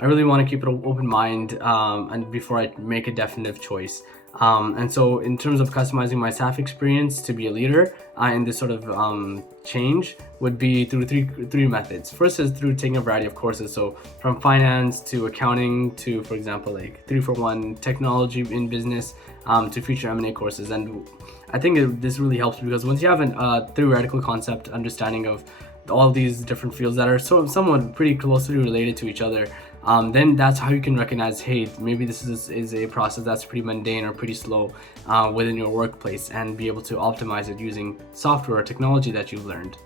I really want to keep an open mind and before I make a definitive choice. And so in terms of customizing my SAF experience to be a leader in this sort of change would be through three methods. First is through taking a variety of courses. So from finance to accounting to, for example, like 3-for-1 technology in business to future M&A courses. And I think this really helps because once you have a theoretical concept understanding of all these different fields that are somewhat pretty closely related to each other, then that's how you can recognize, hey, maybe this is a process that's pretty mundane or pretty slow within your workplace, and be able to optimize it using software or technology that you've learned.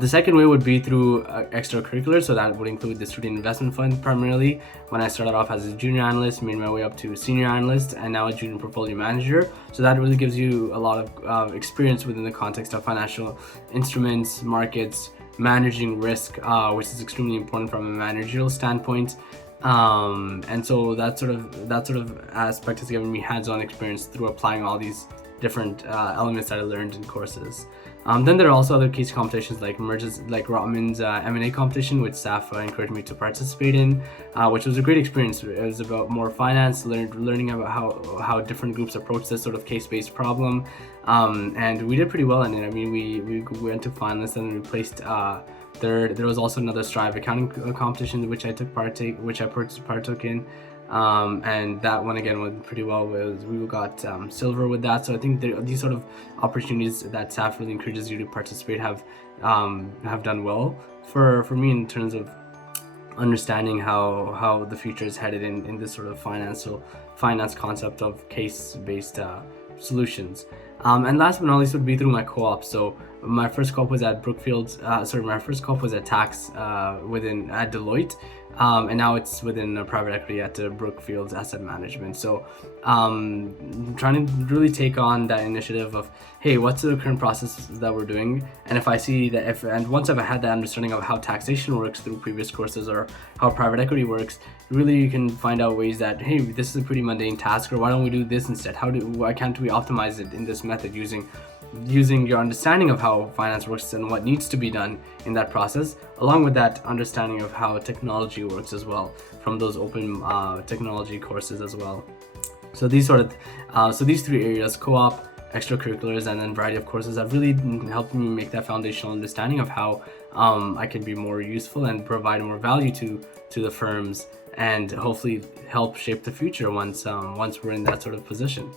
The second way would be through extracurriculars, so that would include the student investment fund primarily. When I started off as a junior analyst, made my way up to senior analyst, and now a junior portfolio manager. So that really gives you a lot of experience within the context of financial instruments, markets, managing risk, which is extremely important from a managerial standpoint. And so that sort of aspect has given me hands-on experience through applying all these different elements that I learned in courses. Then there are also other case competitions like Rotman's M&A competition, which SAF encouraged me to participate in, which was a great experience. It was about more finance, learning about how different groups approach this sort of case-based problem, and we did pretty well in it. I mean, we went to finalists and we placed third. There was also another Strive accounting competition which I partook in. And that one again went pretty well. We got silver with that. So I think these sort of opportunities that SAF really encourages you to participate have done well for me in terms of understanding how the future is headed in this sort of finance concept of case-based solutions. And last but not least would be through my co-op. So my first co-op was at my first co-op was at tax at Deloitte. And now it's within private equity at Brookfield's asset management. So trying to really take on that initiative of, hey, what's the current process that we're doing? And if I see that and once I've had that understanding of how taxation works through previous courses or how private equity works, really you can find out ways that, hey, this is a pretty mundane task, or why don't we do this instead? Why can't we optimize it in this method using your understanding of how finance works and what needs to be done in that process, along with that understanding of how technology works as well from those open technology courses as well. So these three areas, co-op, extracurriculars, and then variety of courses, have really helped me make that foundational understanding of how I can be more useful and provide more value to the firms, and hopefully help shape the future once we're in that sort of position.